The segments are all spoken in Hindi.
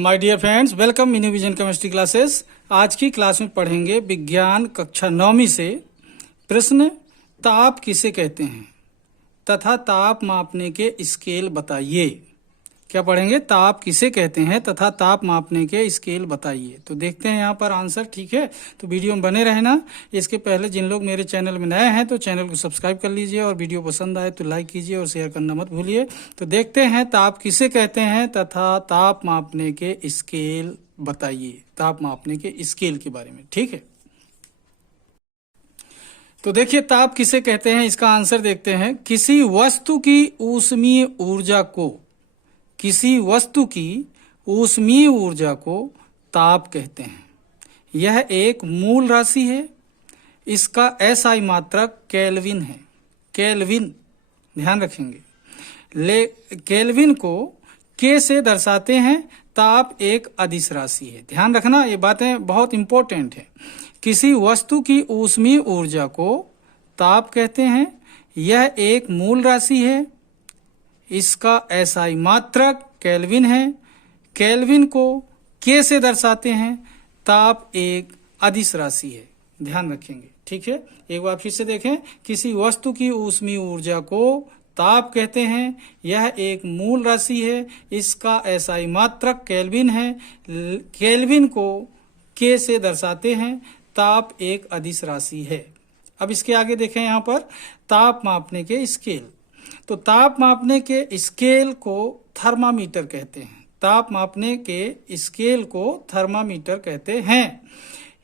My dear friends, welcome mini vision chemistry classes. आज की क्लास में पढ़ेंगे विज्ञान कक्षा 9वीं से प्रश्न ताप किसे कहते हैं तथा ताप मापने के स्केल बताइए। क्या पढ़ेंगे? ताप किसे कहते हैं तथा ताप मापने के स्केल बताइए। तो देखते हैं यहाँ पर आंसर। ठीक है, तो वीडियो में बने रहना। इसके पहले जिन लोग मेरे चैनल में नए हैं तो चैनल को सब्सक्राइब कर लीजिए और वीडियो पसंद आए तो लाइक कीजिए और शेयर करना मत भूलिए। तो देखते हैं ताप किसे कहते हैं तथा ताप मापने के स्केल बताइए। ताप मापने के स्केल के बारे में। ठीक है, तो देखिए ताप किसे कहते हैं, इसका आंसर देखते हैं। किसी वस्तु की ऊष्मीय ऊर्जा को, किसी वस्तु की ऊष्मीय ऊर्जा को ताप कहते हैं। यह एक मूल राशि है। इसका एसआई मात्रक केल्विन है। केल्विन ध्यान रखेंगे। केल्विन को के से दर्शाते हैं। ताप एक अदिश राशि है। ध्यान रखना, ये बातें बहुत इंपॉर्टेंट है। किसी वस्तु की ऊष्मीय ऊर्जा को ताप कहते हैं। यह एक मूल राशि है। इसका एसआई मात्रक केल्विन है। केल्विन को के से दर्शाते हैं। ताप एक अदिश राशि है। ध्यान रखेंगे। ठीक है, एक बार फिर से देखें। किसी वस्तु की ऊष्मीय ऊर्जा को ताप कहते हैं। यह एक मूल राशि है। इसका एसआई मात्रक केल्विन है। केल्विन को के से दर्शाते हैं। ताप एक अदिश राशि है। अब इसके आगे देखें यहाँ पर ताप मापने के स्केल। तो ताप मापने के स्केल को थर्मामीटर कहते हैं। ताप मापने के स्केल को थर्मामीटर कहते हैं।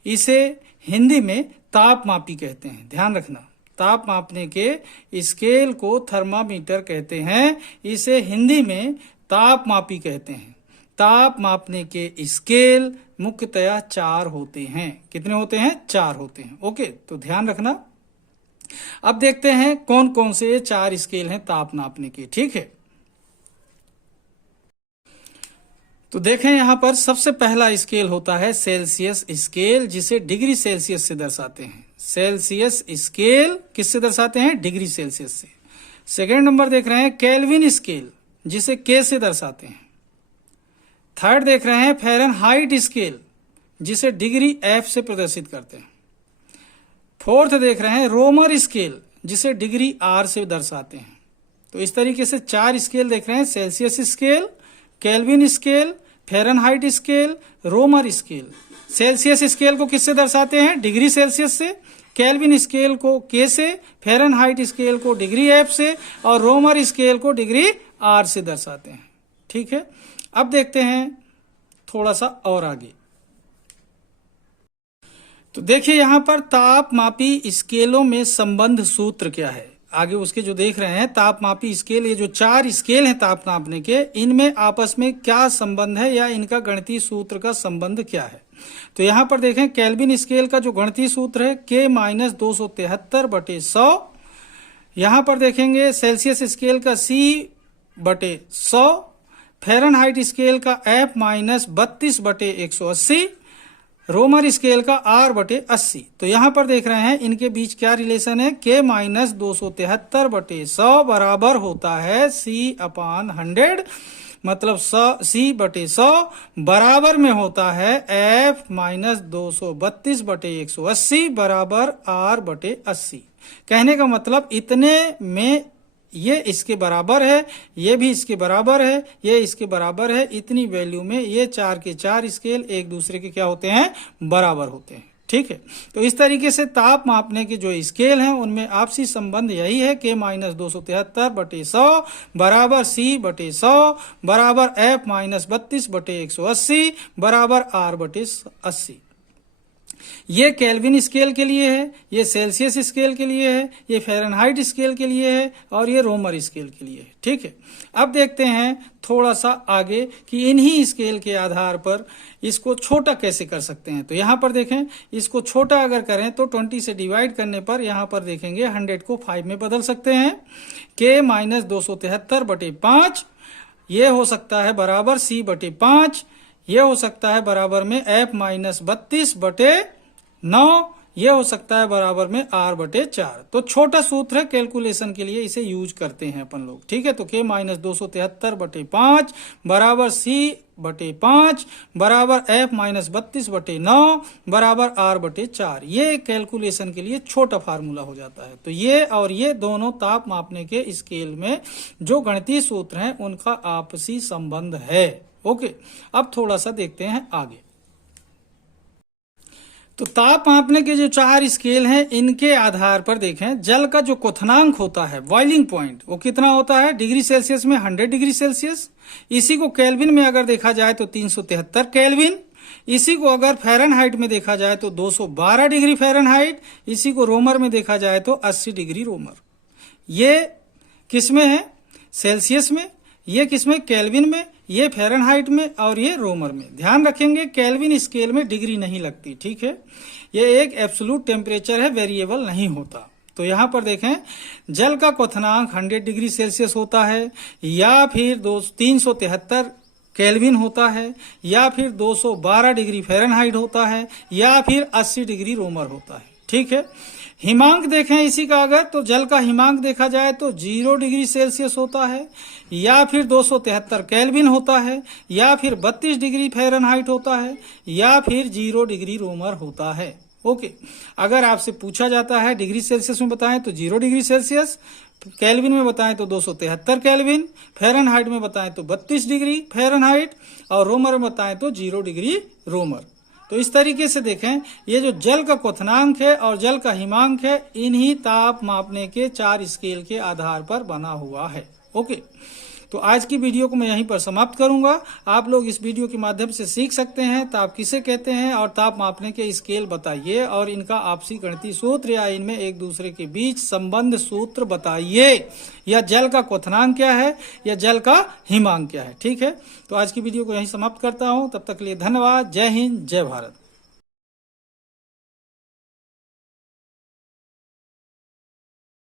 इसे हिंदी में तापमापी कहते हैं। ध्यान रखना, ताप मापने के स्केल को थर्मामीटर कहते हैं। इसे हिंदी में तापमापी कहते हैं। ताप मापने के स्केल मुख्यतया 4 होते हैं। कितने होते हैं? 4 होते हैं। ओके, तो ध्यान रखना। अब देखते हैं कौन कौन से 4 स्केल हैं ताप नापने के। ठीक है, तो देखें यहां पर सबसे पहला स्केल होता है सेल्सियस स्केल, जिसे डिग्री सेल्सियस से दर्शाते हैं। सेल्सियस स्केल किससे दर्शाते हैं? डिग्री सेल्सियस से। सेकेंड नंबर देख रहे हैं केल्विन स्केल, जिसे के से दर्शाते हैं। थर्ड देख रहे हैं फ़ारेनहाइट स्केल, जिसे डिग्री एफ से प्रदर्शित करते हैं। फोर्थ देख रहे हैं रोमर स्केल, जिसे डिग्री आर से दर्शाते हैं। तो इस तरीके से 4 स्केल देख रहे हैं। Celsius scale, Kelvin scale, Fahrenheit scale, Romer scale. Celsius scale को किससे दर्शाते हैं? डिग्री सेल्सियस से। केल्विन स्केल को के से, फ़ारेनहाइट स्केल को डिग्री एफ से और रोमर स्केल को डिग्री आर से दर्शाते हैं। ठीक है, अब देखते हैं थोड़ा सा और आगे। तो देखिए यहां पर तापमापी स्केलों में संबंध सूत्र क्या है। आगे उसके जो देख रहे हैं तापमापी स्केल, ये जो 4 स्केल हैं ताप नापने के, इनमें आपस में क्या संबंध है या इनका गणितीय सूत्र का संबंध क्या है। तो यहां पर देखें केल्विन स्केल का जो गणितीय सूत्र है K-273/100। यहां पर देखेंगे सेल्सियस स्केल का C/100, फ़ारेनहाइट स्केल का F-32/180, रोमर स्केल का R/80। तो यहां पर देख रहे हैं इनके बीच क्या रिलेशन है। K-273/100 बराबर होता है C/100, मतलब C/100 बराबर में होता है F-232/180 बराबर R/80। कहने का मतलब इतने में ये इसके बराबर है, ये भी इसके बराबर है, ये इसके बराबर है। इतनी वैल्यू में ये 4 के 4 स्केल एक दूसरे के क्या होते हैं? बराबर होते हैं। ठीक है, तो इस तरीके से ताप मापने के जो स्केल हैं उनमें आपसी संबंध यही है। K-273/100 बराबर C/100 बराबर F-32/180 बराबर R/80। ये केल्विन स्केल के लिए है, ये सेल्सियस स्केल के लिए है, ये फ़ारेनहाइट स्केल के लिए है और ये रोमर स्केल के लिए है। ठीक है, अब देखते हैं थोड़ा सा आगे कि इन्हीं स्केल के आधार पर इसको छोटा कैसे कर सकते हैं। तो यहाँ पर देखें, इसको छोटा अगर करें तो 20 से डिवाइड करने पर यहाँ पर देखेंगे 100 को 5 में बदल सकते हैं। K-273/5 ये हो सकता है बराबर C/5, ये हो सकता है बराबर में F-32/9, ये हो सकता है बराबर में R/4। तो छोटा सूत्र है कैलकुलेशन के लिए, इसे यूज करते हैं अपन लोग। ठीक है, तो K माइनस 273/5 बराबर C/5 बराबर F माइनस 32/9 बराबर R/4। ये कैलकुलेशन के लिए छोटा फार्मूला हो जाता है। तो ये और ये दोनों ताप मापने के स्केल में जो गणितीय सूत्र हैं उनका आपसी संबंध है। ओके, अब थोड़ा सा देखते हैं आगे। तो ताप मापने के जो 4 स्केल हैं इनके आधार पर देखें, जल का जो क्वथनांक होता है बॉइलिंग पॉइंट वो कितना होता है डिग्री सेल्सियस में 100 डिग्री सेल्सियस। इसी को केल्विन में अगर देखा जाए तो 373 केल्विन। इसी को अगर फ़ारेनहाइट में देखा जाए तो 212 डिग्री फ़ारेनहाइट। इसी को रोमर में देखा जाए तो 80 डिग्री रोमर। ये किसमें है सेल्सियस में, ये किसमें केल्विन में, ये फ़ारेनहाइट में और ये रोमर में। ध्यान रखेंगे केल्विन स्केल में डिग्री नहीं लगती। ठीक है, ये एक एब्सोल्यूट टेम्परेचर है, वेरिएबल नहीं होता। तो यहां पर देखें जल का क्वथनांक 100 डिग्री सेल्सियस होता है या फिर 373 केल्विन होता है या फिर 212 डिग्री फ़ारेनहाइट होता है या फिर 80 डिग्री रोमर होता है। ठीक है, हिमांक देखें इसी का अगर, तो जल का हिमांक देखा जाए तो 0 डिग्री सेल्सियस होता है या फिर 273 केल्विन होता है या फिर 32 डिग्री फ़ारेनहाइट होता है या फिर 0 डिग्री रोमर होता है। ओके, अगर आपसे पूछा जाता है डिग्री सेल्सियस में बताएं तो 0 डिग्री सेल्सियस, केल्विन में बताएं तो 273 केल्विन, फ़ारेनहाइट में बताएं तो 32 डिग्री फ़ारेनहाइट और रोमर में बताएं तो 0 डिग्री रोमर। तो इस तरीके से देखें ये जो जल का क्वथनांक है और जल का हिमांक है इन्हीं ताप मापने के 4 स्केल के आधार पर बना हुआ है। ओके, तो आज की वीडियो को मैं यहीं पर समाप्त करूंगा। आप लोग इस वीडियो के माध्यम से सीख सकते हैं ताप किसे कहते हैं और ताप मापने के स्केल बताइए और इनका आपसी गणितीय सूत्र या इनमें एक दूसरे के बीच संबंध सूत्र बताइए, या जल का क्वथनांक क्या है या जल का हिमांक क्या है। ठीक है, तो आज की वीडियो को यहीं समाप्त करता हूं। तब तक के लिए धन्यवाद। जय हिंद, जय भारत।